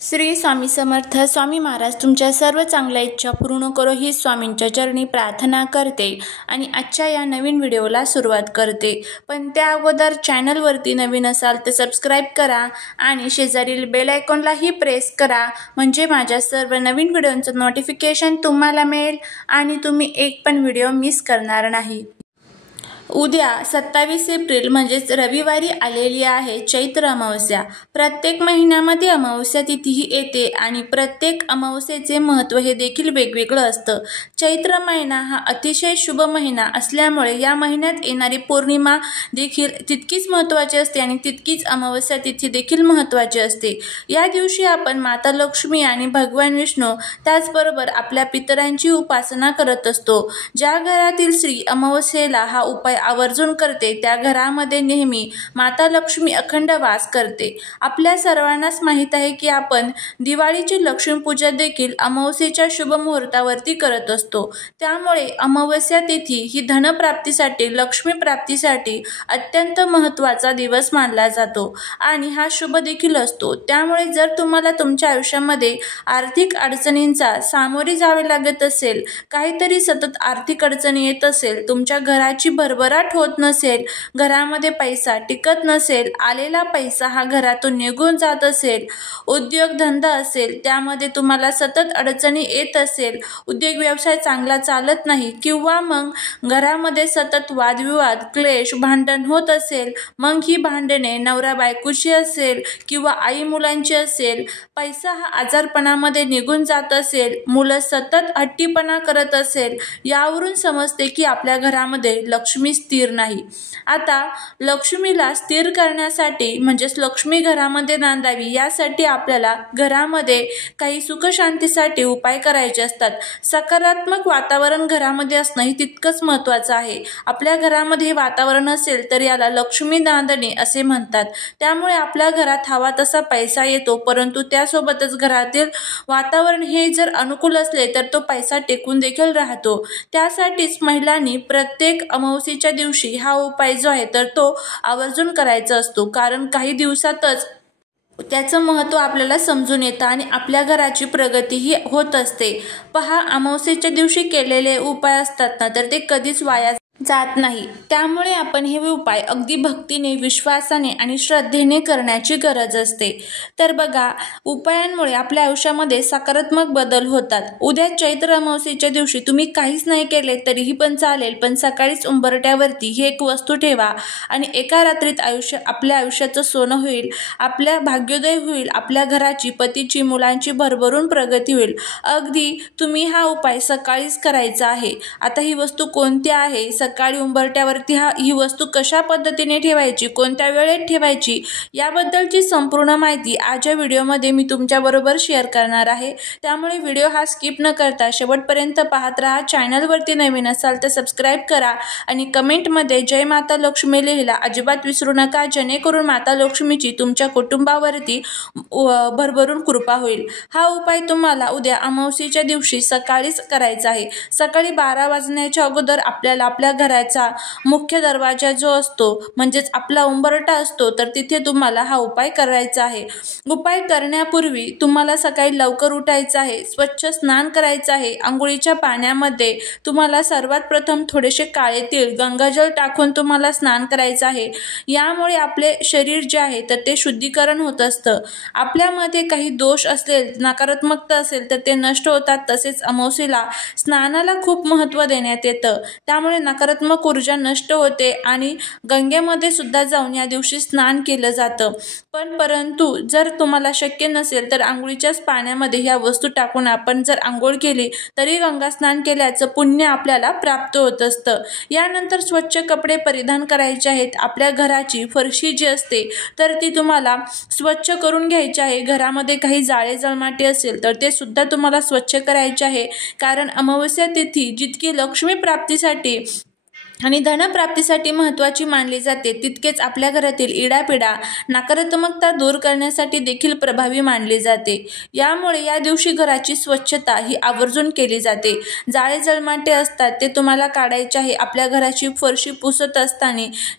श्री स्वामी समर्थ. स्वामी महाराज तुमच्या सर्व चांगल्या इच्छा पूर्ण करो ही स्वामींच्या चरणी प्रार्थना करते आणि आजच्या या नवीन व्हिडिओला सुरुवात करते. पण त्या अगोदर चॅनलवरती नवीन असाल तर सबस्क्राईब करा आणि शेजारील बेल आयकॉनलाही प्रेस करा, म्हणजे माझ्या सर्व नवीन व्हिडिओंचं नोटिफिकेशन तुम्हाला मिळेल आणि तुम्ही एक पण व्हिडिओ मिस करणार नाही. उद्या 27 एप्रिल म्हणजेच रविवारी आलेली आहे चैत्र अमावस्या. प्रत्येक महिन्यामध्ये अमावस्या तिथीही येते आणि प्रत्येक अमावस्येचे महत्त्व हे देखील वेगवेगळं असतं. चैत्र महिना हा अतिशय शुभ महिना असल्यामुळे या महिन्यात येणारी पौर्णिमा देखील तितकीच महत्त्वाची असते आणि तितकीच अमावस्या तिथी देखील महत्त्वाची असते. या दिवशी आपण माता लक्ष्मी आणि भगवान विष्णू त्याचबरोबर आपल्या पितरांची उपासना करत असतो. ज्या घरातील स्त्री अमावस्येला हा उपाय आवर्जून करते त्या घरामध्ये नेहमी माता लक्ष्मी अखंड वास करते. आपल्या सर्वांनाच माहीत आहे की आपण दिवाळीची लक्ष्मीपूजा देखील अमावस्येच्या शुभ मुहूर्तावरती करत असतो. त्यामुळे अमावस्या तिथी ही धनप्राप्तीसाठी, लक्ष्मी प्राप्तीसाठी अत्यंत महत्त्वाचा दिवस मानला जातो आणि हा शुभ देखील असतो. त्यामुळे जर तुम्हाला तुमच्या आयुष्यामध्ये आर्थिक अडचणींचा सामोरे जावे लागत असेल, काहीतरी सतत आर्थिक अडचणी येत असेल, तुमच्या घराची भरभराट होत नसेल, घरामध्ये पैसा टिकत नसेल, आलेला पैसा हा घरातून निघून जात असेल, उद्योग धंदा असेल त्यामध्ये तुम्हाला सतत अडचणी येत असेल, उद्योग व्यवसाय चांगला चालत नाही किंवा मग घरामध्ये सतत वादविवाद, क्लेश, भांडण होत असेल, मग ही भांडणे नवरा बायकोची असेल किंवा आई मुलांची असेल, पैसा हा आजारपणामध्ये निघून जात असेल, मुलं सतत हट्टीपणा करत असेल, यावरून समजते की आपल्या घरामध्ये लक्ष्मी स्थिर नाही. आता लक्ष्मीला स्थिर करण्यासाठी म्हणजेच लक्ष्मी घरामध्ये नांदावी यासाठी आपल्याला घरामध्ये काही सुखशांतीसाठी उपाय करायचे असतात. सकारात्मक वातावरण घरामध्ये असणं हे तितकंच महत्त्वाचं आहे. आपल्या घरामध्ये वातावरण असेल तर याला लक्ष्मी नांदणे असे म्हणतात. त्यामुळे आपल्या घरात हवा तसा पैसा येतो, परंतु त्यासोबतच घरातील वातावरण हे जर अनुकूल असले तर तो पैसा टिकून देखील राहतो. त्यासाठीच महिलांनी प्रत्येक अमावस्येच्या दिवशी हा उपाय जो आहे तर तो आवर्जून करायचा असतो, कारण काही दिवसातच त्याचं महत्त्व आपल्याला समजून येतं आणि आपल्या घराची प्रगतीही होत असते. पहा, अमावस्येच्या दिवशी केलेले उपाय असतात ना तर ते कधीच वाया जात नाही. त्यामुळे आपण हे उपाय अगदी भक्तीने, विश्वासाने आणि श्रद्धेने करण्याची गरज असते. तर बघा, उपायांमुळे आपल्या आयुष्यामध्ये सकारात्मक बदल होतात. उद्या चैत्र अमावस्येच्या दिवशी तुम्ही काहीच नाही केले तरीही पण चालेल, पण सकाळीच उंबरठ्यावरती ही एक वस्तू ठेवा आणि एका रात्रीत आपल्या आयुष्याचं सोनं होईल, आपल्या भाग्योदय होईल, आपल्या घराची, पतीची, मुलांची भरभरून प्रगती होईल. अगदी तुम्ही हा उपाय सकाळीच करायचा आहे. आता ही वस्तू कोणती आहे, सकाळी उंबरठ्यावरती ही वस्तू कशा पद्धतीने ठेवायची, कोणत्या वेळेत ठेवायची, याबद्दलची संपूर्ण माहिती आजच्या व्हिडिओमध्ये मी तुमच्याबरोबर शेअर करणार आहे. त्यामुळे व्हिडिओ हा स्किप न करता शेवटपर्यंत पाहत राहा. चॅनलवरती नवीन असाल तर सबस्क्राईब करा आणि कमेंटमध्ये जय माता लक्ष्मी लिहायला अजिबात विसरू नका, जेणेकरून माता लक्ष्मीची तुमच्या कुटुंबावरती भरभरून कृपा होईल. हा उपाय तुम्हाला उद्या अमावस्येच्या दिवशी सकाळीच करायचा आहे. सकाळी 12 वाजण्याच्या अगोदर आपल्याला आपल्या घराचा मुख्य दरवाजा जो असतो म्हणजेच आपला उंबरठा असतो तर तिथे तुम्हाला हा उपाय करायचा आहे. उपाय करण्यापूर्वी तुम्हाला सकाळी लवकर उठायचं आहे, स्वच्छ स्नान करायचं आहे. अंघोळीच्या पाण्यामध्ये तुम्हाला सर्वात प्रथम थोडेसे काळे तीळ, गंगाजल टाकून तुम्हाला स्नान करायचं आहे. यामुळे आपले शरीर जे आहे तर ते शुद्धीकरण होत असतं. आपल्यामध्ये काही दोष असेल, नकारात्मकता असेल तर ते नष्ट होतात. तसेच अमावस्येला स्नानाला खूप महत्त्व देण्यात येतं. त्यामुळे नकारात्मक ऊर्जा नष्ट होते आणि गंगेमध्ये सुद्धा जाऊन या दिवशी स्नान केलं जातं. परंतु जर तुम्हाला शक्य नसेल तर आंघोळीच्याच पाण्यामध्ये ह्या वस्तू टाकून आपण जर आंघोळ केली तरी गंगा स्नान केल्याचं पुण्य आपल्याला प्राप्त होत असतं. यानंतर स्वच्छ कपडे परिधान करायचे आहेत. आपल्या घराची फरशी जी असते तर ती तुम्हाला स्वच्छ करून घ्यायची आहे. घरामध्ये काही जाळे जळमाटे असेल तर ते सुद्धा तुम्हाला स्वच्छ करायचे आहे, कारण अमावस्या तिथी जितकी लक्ष्मी प्राप्तीसाठी आणि धनप्राप्तीसाठी महत्त्वाची मानली जाते, तितकेच आपल्या घरातील इडापिडा, नकारात्मकता दूर करण्यासाठी देखील प्रभावी मानली जाते। यामुळे या दिवशी घराची स्वच्छता ही आवर्जून केली जाते। जाळे जळमाटे असतात ते तुम्हाला काढायचे आहे। आपल्या घराची फरशी पुसत असताना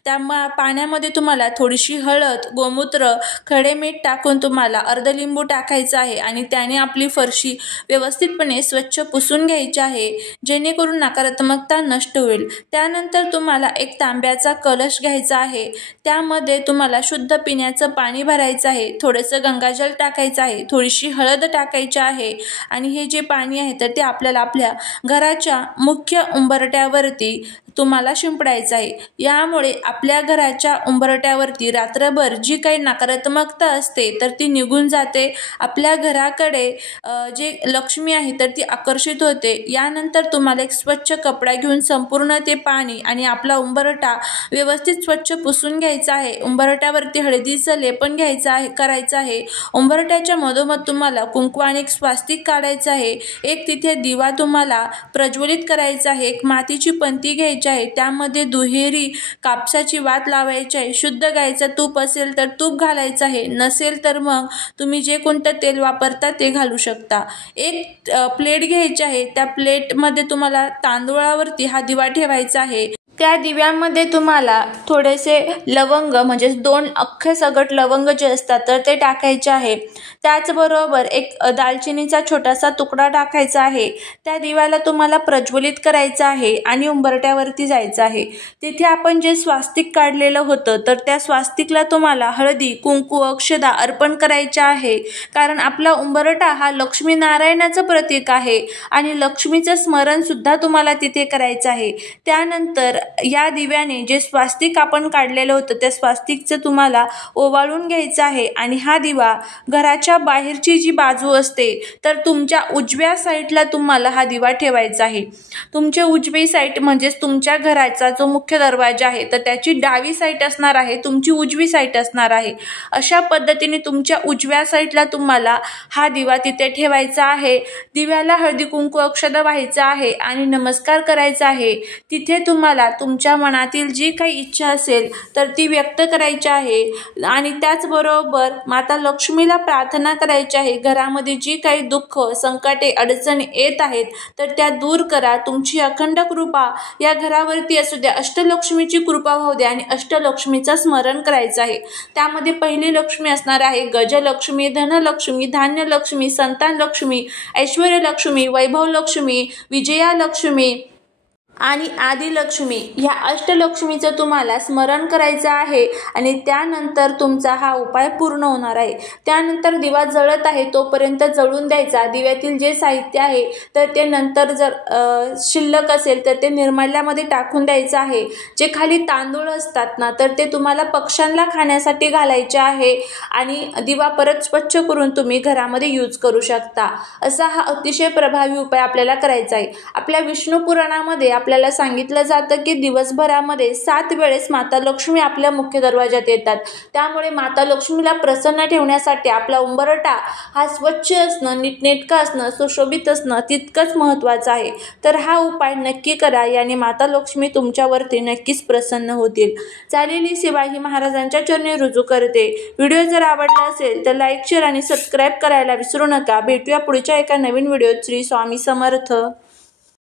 त्या पाण्यामध्ये तुम्हाला थोडीशी हळद, गोमूत्र, खडे मीठ टाकून तुम्हाला अर्धलिंबू टाकायचं आहे आणि त्याने आपली फरशी व्यवस्थितपणे स्वच्छ पुसून घ्यायची आहे, जेणेकरून नकारात्मकता नष्ट होईल। त्यानंतर तुम्हाला एक तांब्याचा कलश घ्यायचा आहे, त्यामध्ये तुम्हाला शुद्ध पिण्याचं पाणी भरायचं आहे, थोडंसं गंगाजल टाकायचं आहे, थोडीशी हळद टाकायची आहे आणि हे जे पाणी आहे तर ते आपल्याला आपल्या घराच्या मुख्य उंबरठ्यावरती तुम्हाला शिंपडायचं आहे। यामुळे आपल्या घराच्या उंबरठ्यावरती रात्रभर जी काही नकारात्मकता असते तर ती निघून जाते। आपल्या घराकडे जे लक्ष्मी आहे तर ती आकर्षित होते। यानंतर तुम्हाला एक स्वच्छ कपडा घेऊन संपूर्ण ते पाणी आणि आपला उंबरठा व्यवस्थित स्वच्छ पुसून घ्यायचा आहे। उंबरठ्यावरती हळदीचं लेपन करायचं आहे। उंबरठ्याच्या मधोमध तुम्हाला कुंकवाने एक स्वास्तिक काढायचं आहे। एक तिथे दिवा तुम्हाला प्रज्वलित करायचा आहे। एक मातीची पंती घ्यायची आहे, त्यामध्ये दुहेरी कापसाची वात लावायची आहे। शुद्ध गायचं तूप असेल तर तूप घालायचं आहे, नसेल तर मग तुम्ही जे कोणतं तेल वापरता ते घालू शकता। एक प्लेट घ्यायची आहे, त्या प्लेटमध्ये तुम्हाला तांदूळावरती हा दिवा ठेवायचा आहे। त्या दिव्यामध्ये तुम्हाला थोडेसे लवंग म्हणजे 2 अख्खे सगट लवंग जे असतात तर ते टाकायचे आहे। त्याचबरोबर एक दालचिनीचा छोटासा तुकडा टाकायचा आहे। त्या दिव्याला तुम्हाला प्रज्वलित करायचं आहे आणि उंबरठ्यावरती जायचं आहे। तिथे आपण जे स्वास्तिक काढलेलं होतं तर त्या स्वास्तिकला तुम्हाला हळदी, कुंकू, अक्षदा अर्पण करायचे आहे, कारण आपला उंबरठा हा लक्ष्मी नारायणाचं प्रतीक आहे आणि लक्ष्मीचं स्मरण सुद्धा तुम्हाला तिथे करायचं आहे। त्यानंतर या दिव्याने जे स्वास्तिक आपण काढलेलं होतं त्या स्वास्तिकचं तुम्हाला ओवाळून घ्यायचं आहे आणि हा दिवा घराच्या बाहेरची जी बाजू असते तर तुमच्या उजव्या साईडला तुम्हाला हा दिवा ठेवायचा आहे। तुमची उजवी साईड म्हणजेच तुमच्या घराचा जो मुख्य दरवाजा आहे तर त्याची डावी साईड असणार आहे, तुमची उजवी साईड असणार आहे। अशा पद्धतीने तुमच्या उजव्या साईडला तुम्हाला हा दिवा तिथे ठेवायचा आहे। दिव्याला हळदी कुंकू अक्षदा व्हायचा आहे आणि नमस्कार करायचा आहे। तिथे तुम्हाला तुमच्या मनातील जी काही इच्छा असेल तर ती व्यक्त करायची आहे आणि त्याचबरोबर माता लक्ष्मीला प्रार्थना करायची आहे, घरामध्ये जी काही दुःख, संकटे, अडचणी येत आहेत तर त्या दूर करा। तुमची अखंड कृपा या घरावरती असू द्या, अष्टलक्ष्मीची कृपा होऊ द्या आणि अष्टलक्ष्मीचं स्मरण करायचं आहे। त्यामध्ये पहिली लक्ष्मी असणार आहे गजलक्ष्मी, धनलक्ष्मी, धान्यलक्ष्मी, संतानलक्ष्मी, ऐश्वर्यलक्ष्मी, वैभवलक्ष्मी, विजयालक्ष्मी आणि आदिलक्ष्मी ह्या अष्टलक्ष्मीचं तुम्हाला स्मरण करायचं आहे आणि त्यानंतर तुमचा हा उपाय पूर्ण होणार आहे। त्यानंतर दिवा जळत आहे तोपर्यंत जळून द्यायचा। दिव्यातील जे साहित्य आहे तर ते नंतर जर शिल्लक असेल तर ते निर्माल्यामध्ये टाकून द्यायचं आहे। जे खाली तांदूळ असतात ना तर ते तुम्हाला पक्ष्यांना खाण्यासाठी घालायचे आहे आणि दिवा परत स्वच्छ करून तुम्ही घरामध्ये यूज करू शकता। असा हा अतिशय प्रभावी उपाय आपल्याला करायचा आहे। आपल्या विष्णू पुराणामध्ये आपल्याला सांगितलं जातं की दिवसभरामध्ये 7 वेळेस माता लक्ष्मी आपल्या मुख्य दरवाजात येतात। त्यामुळे माता लक्ष्मीला प्रसन्न ठेवण्यासाठी आपला उंबरठा हा स्वच्छ असणं, नीटनेटका असणं, सुशोभित असणं तितकंच महत्त्वाचं आहे। तर हा उपाय नक्की करा, याने माता लक्ष्मी तुमच्यावरती नक्कीच प्रसन्न होतील। झालेली सेवा ही महाराजांच्या चरणी रुजू करते। व्हिडिओ जर आवडला असेल तर लाईक, शेअर आणि सबस्क्राईब करायला विसरू नका। भेटूया पुढच्या एका नवीन व्हिडिओत। श्री स्वामी समर्थ।